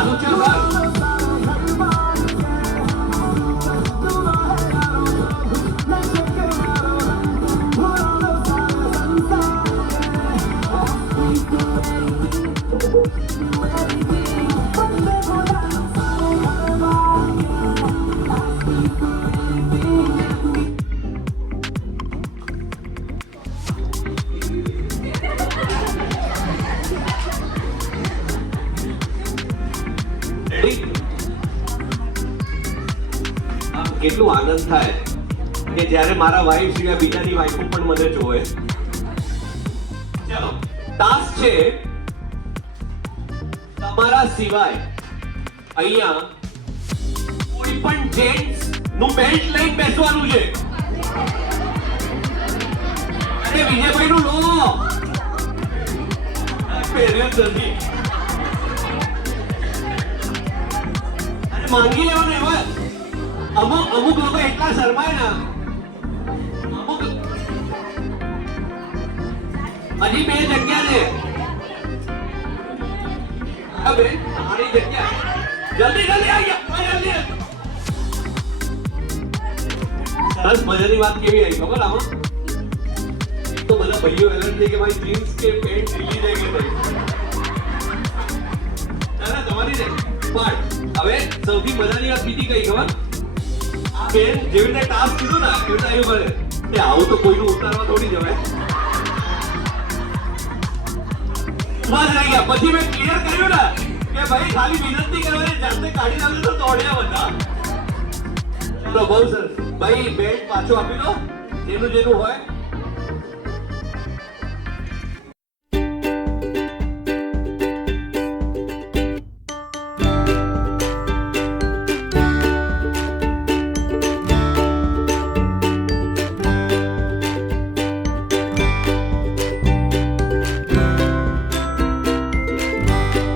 સારું છે સર. કેટલું આનંદ થાય કે જ્યારે મારા વાઈફ સિવાય બીજાની વાઈફો પણ મને જોવે. ચાલો ટાસ્ક છે તમારા સિવાય અહીંયા કોઈ પણ જેન્ટ્સ નું બેલ્ટ લઈને બેસવાનું છે. અરે વિજયભાઈ નું લો પહેર્યું જલ્દી અરે માંગી લેવાનું એવા. અમુક લોકો એટલા શરમાય ને અમુક હજી 2 જગ્યા છે. હવે તમારી જગ્યા જલ્દી આવી ગયા જલ્દી. સરસ મજાની વાત કેવી આવી ખબર આમાં? એક તો બધા ભાઈઓ એલર્ટ થઈ કે ભાઈ જીન્સ કે પેન્ટ ઢીલી જાય કે ભાઈ ના તમારી ને. પણ હવે સૌથી મજાની વાત બીજી કઈ ખબર? બેન જેવી રીતે ટાસ્ક કીધું ને એવી રીતે આવ્યું કરે કે આવું તો કોઈનું ઉતારવા થોડી જવાય. બસ રહી ગયા. પછી મેં ક્લિયર કર્યું ને કે ભાઈ ખાલી વિનંતી કરવાની જાતે કાઢી નાખજો તો દોડ્યા બધા. ચલો બહુ સરસ ભાઈ બેલ્ટ પાછો આપી દો જેનું હોય.